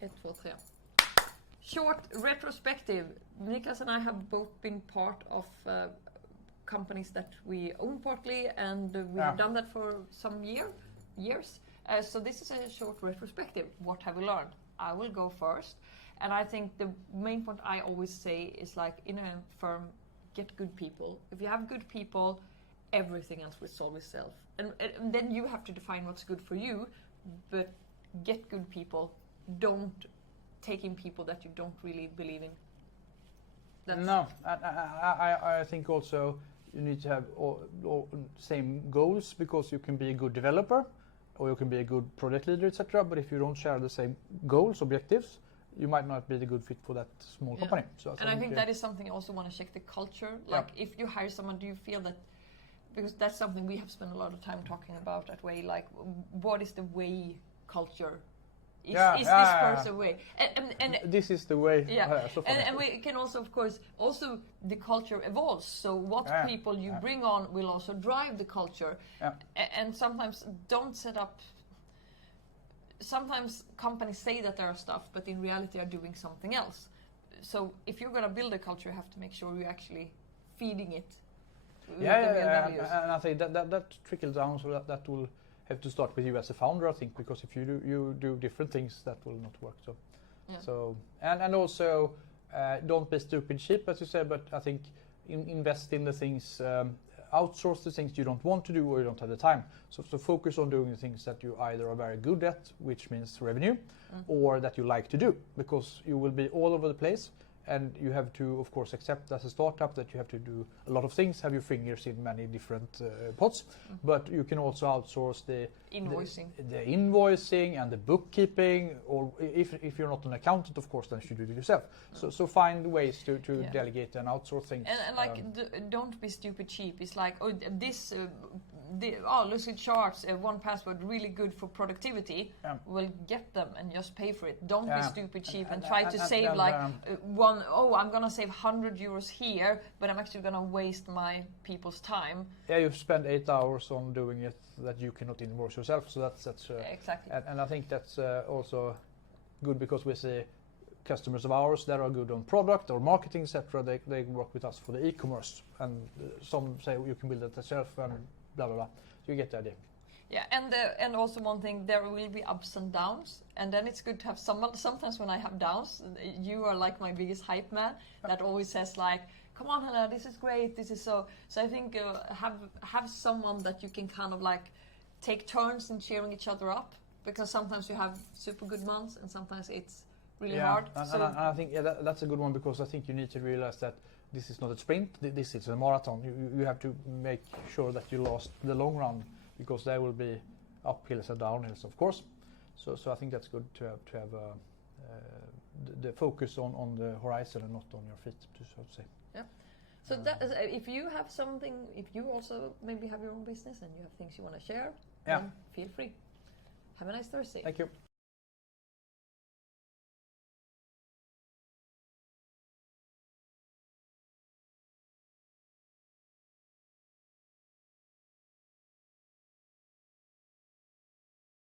1, 2, 3. Short retrospective. Niklas and I have both been part of companies that we own partly, and we have done that for some years. So this is a short retrospective. What have we learned? I will go first. And I think the main point I always say is, like, in a firm, get good people. If you have good people, everything else will solve itself. And then you have to define what's good for you, but get good people. Don't take in people that you don't really believe in. No, I think also you need to have all same goals, because you can be a good developer or you can be a good project leader, etc. But if you don't share the same goals, objectives, you might not be the good fit for that small company. So I think that is something I also want to check the culture. Like, if you hire someone, do you feel that, because that's something we have spent a lot of time talking about at Way, like, what is the Way culture? Is this person way? And this is the way. And we can also, of course, the culture evolves. So what people you bring on will also drive the culture. And sometimes don't set up. Sometimes companies say that there are stuff, but in reality are doing something else. So if you're going to build a culture, you have to make sure you're actually feeding it. And I think that trickles down, so that will have to start with you as a founder, I think, because if you do different things, that will not work. So and also don't be stupid cheap, as you said, but I think invest in the things, outsource the things you don't want to do or you don't have the time. So focus on doing the things that you either are very good at, which means revenue, or that you like to do, because you will be all over the place. And you have to, of course, accept as a startup that you have to do a lot of things, have your fingers in many different pots. But you can also outsource the invoicing and the bookkeeping, or if you're not an accountant, of course, then you should do it yourself. So find ways to delegate and outsource things. And don't be stupid cheap. It's like, Lucid Charts, 1Password, really good for productivity. Well, get them and just pay for it. Don't be stupid cheap and try to save I'm going to save 100 euros here, but I'm actually going to waste my people's time. You spend 8 hours on doing it that you cannot invoice yourself. So that's exactly. And I think that's also good, because we see customers of ours that are good on product or marketing, etc. They work with us for the e-commerce, and some say you can build it yourself and blah blah blah. So you get the idea. Yeah, and also one thing, there will be ups and downs, and then it's good to have someone. Sometimes when I have downs, you are like my biggest hype man that always says, like, "Come on, Hannah, this is great, this is so." So I think have someone that you can kind of like take turns in cheering each other up, because sometimes you have super good months and sometimes it's really hard. And I think that's a good one, because I think you need to realize that this is not a sprint. This is a marathon. You have to make sure that you last the long run, because there will be uphills and downhills, of course. So I think that's good to have the focus on the horizon and not on your feet, so to say. Yeah. So that is, if you have something, if you also maybe have your own business and you have things you want to share, then feel free. Have a nice Thursday. Thank you.